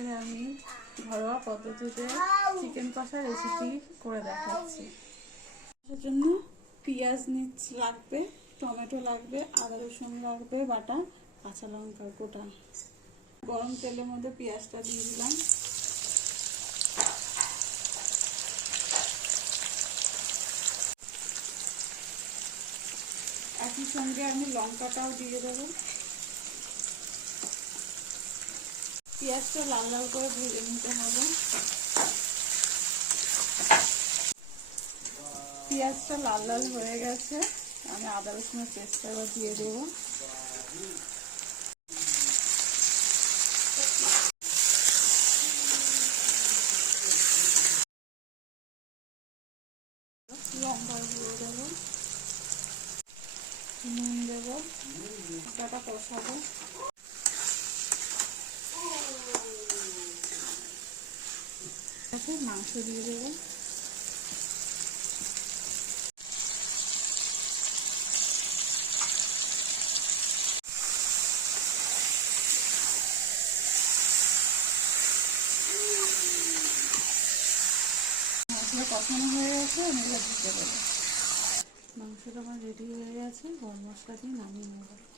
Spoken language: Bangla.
আজকে আমি ঘরোয়া পদ্ধতিতে চিকেন কষা রেসিপি করে দেখাচ্ছি। এর জন্য পেঁয়াজ লাগবে, টমেটো লাগবে, আদা রসুন লাগবে বাটা, কাঁচা লঙ্কা গোটা। গরম তেলের মধ্যে পেঁয়াজটা দিয়ে দিলাম। একই সঙ্গে আমি লঙ্কাটাও দিয়ে দেবো। পেঁয়াজটা লাল লাল করে ভেজে নিতে হবে। পেঁয়াজটা লাল লাল হয়ে গেছে, আমি আদা রসুনের পেস্টটা এবার দিয়ে দেবো। লঙ্কা দিয়ে দেবো, নুন দেবো, মশলাটা কষাবো। মাংস দিয়ে দেবো। মশলা কষানো হয়ে গেছে, আমি এবার দিতে দেবো। মাংসটা আমার রেডি হয়ে গেছে, গরম মশলা দিয়ে নামিয়ে নেবো।